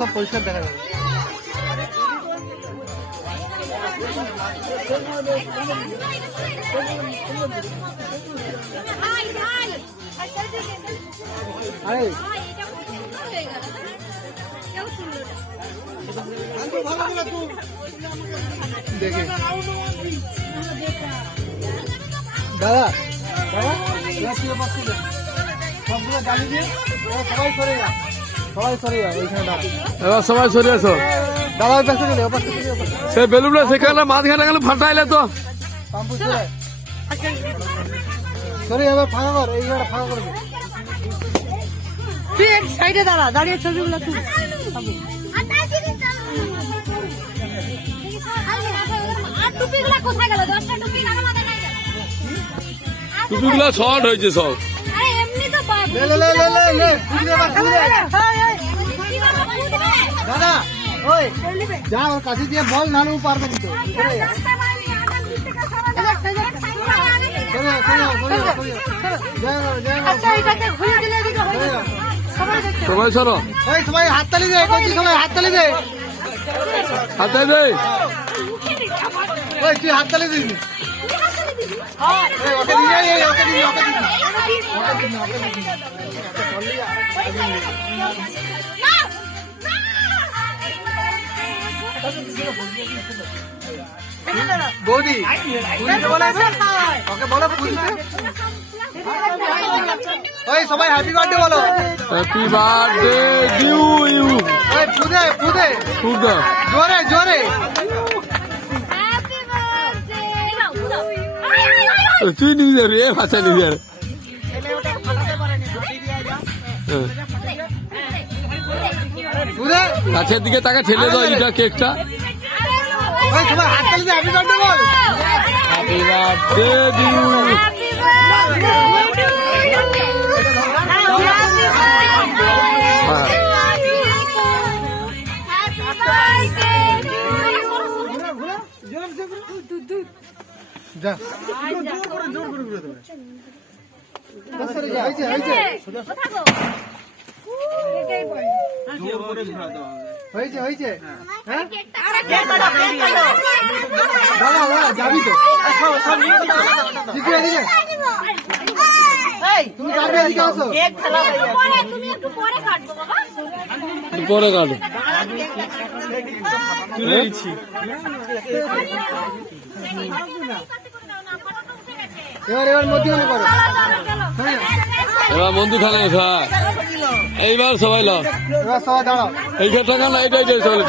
সব পরিষ্কার দেখা যাবে। দেখে দাদা সবগুলো গাড়ি দিয়ে সবাই সরে যা, সবাই সরে যা। ওইখানে এবার সবাই সরে আসো। দাদা ওই পাশে গেলে সে বেলুনটা সেখানে মাঝখানে গেলে ফাটাইলে তো পাম্পু সরে এবার ফাঁকা কর, এই জায়গাটা ফাঁকা করবে। তুই এক সাইডে দাঁড়া, দাঁড়িয়ে ছবিগুলো তুই। টুপিগুলো শর্ট হয়েছে সব। দাদা ওই যা ওর কাছে দিয়ে বল, নানু পারবে কিন্তু। সবাই সরো, সবাই হাততালি দে, সবাই হাততালি দে, হাতে দে। ওই তুই হাততালি দিবি। ওকে দিবি, ওকে দিবি, ওকে দিবি। বৌদি ওকে বলো, ওই সবাই হ্যাপি বার্থডে বলো। Happy birthday to you. ওই ফুদে ফুদে ফুদা জোরে জোরে। তুই নিজে রে ভাষা নিজে ফুদে গাছের দিকে তাকে ঠেলে দাও এটা কেকটা। ওই সবাই হাততালি দে, হ্যাপি বার্থডে বল। Happy birthday to you. যা জোর করে ঘুরে দেবে। হয়েছে হয়েছে হয়েছে হয়েছে। হ্যাঁ দাদা দাদা যাবি তো, তুমি যাবে, এদিকে আসো। পরে কাটো। এবার মধ্যখানে করো। এবার বন্ধু খানে এইবার সবাই ল, এবার সবাই দাঁড়াও। এই ক্ষেত্রে না এইটাই সবাই।